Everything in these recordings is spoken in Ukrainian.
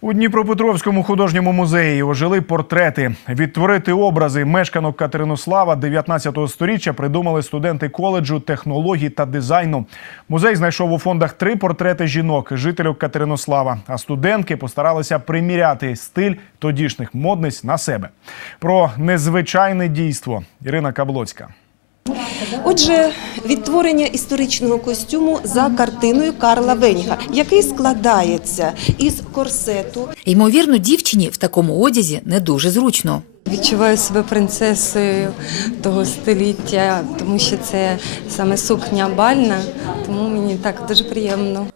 У Дніпропетровському художньому музеї ожили портрети. Відтворити образи мешканок Катеринослава 19 століття придумали студенти коледжу технологій та дизайну. Музей знайшов у фондах три портрети жінок, жителів Катеринослава. А студентки постаралися приміряти стиль тодішніх модниць на себе. Про незвичайне дійство Ірина Каблоцька. Отже, відтворення історичного костюму за картиною Карла Веніга, який складається із корсету, Ймовірно, дівчині в такому одязі не дуже зручно. Відчуваю себе принцесою того століття, тому що це саме сукня бальна, тому мені так дуже приємно.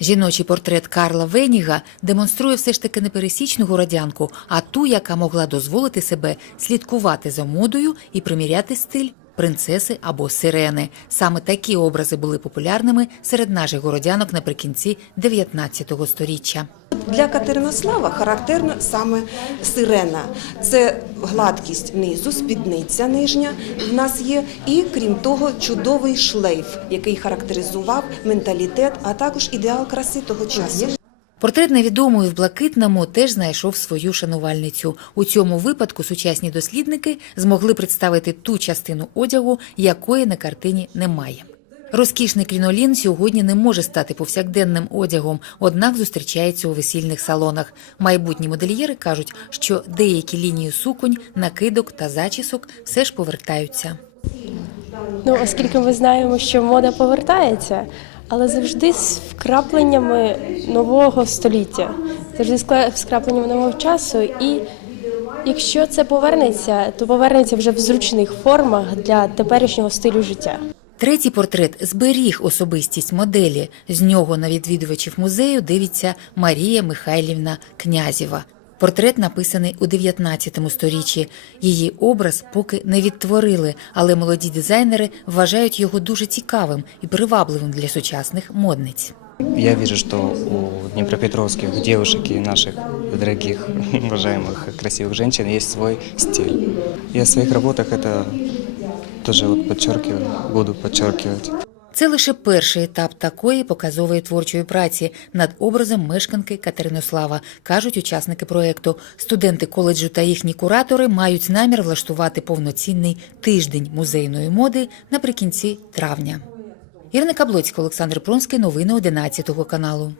Жіночий портрет Карла Веніга демонструє все ж таки не пересічну городянку, а ту, яка могла дозволити себе слідкувати за модою і приміряти стиль принцеси або сирени. Саме такі образи були популярними серед наших городянок наприкінці 19 століття. Для Катеринослава характерна саме сирена. Це гладкість низу, спідниця нижня в нас є, і крім того, чудовий шлейф, який характеризував менталітет, а також ідеал краси того часу. Портрет невідомої в блакитному теж знайшов свою шанувальницю. У цьому випадку сучасні дослідники змогли представити ту частину одягу, якої на картині немає. Розкішний крінолін сьогодні не може стати повсякденним одягом, однак зустрічається у весільних салонах. Майбутні модельєри кажуть, що деякі лінії суконь, накидок та зачісок все ж повертаються. Ну, оскільки ми знаємо, що мода повертається, але завжди з вкрапленнями нового століття, завжди з вкрапленнями нового часу. І якщо це повернеться, то повернеться вже в зручних формах для теперішнього стилю життя. Третій портрет зберіг особистість моделі. З нього на відвідувачів музею дивиться Марія Михайлівна Князєва. Портрет написаний у 19 сторіччі. Її образ поки не відтворили, але молоді дизайнери вважають його дуже цікавим і привабливим для сучасних модниць. Я вижу, что у днепропетровских девушек и наших дорогих, уважаемых, красивых женщин есть свой стиль. Я в своих работах это тоже вот подчеркиваю, буду подчеркивать. Це лише перший етап такої показової творчої праці над образом мешканки Катеринослава, кажуть учасники проєкту. Студенти коледжу та їхні куратори мають намір влаштувати повноцінний тиждень музейної моди наприкінці травня. Ірина Каблоцька, Олександр Пронський. Новини 11 каналу.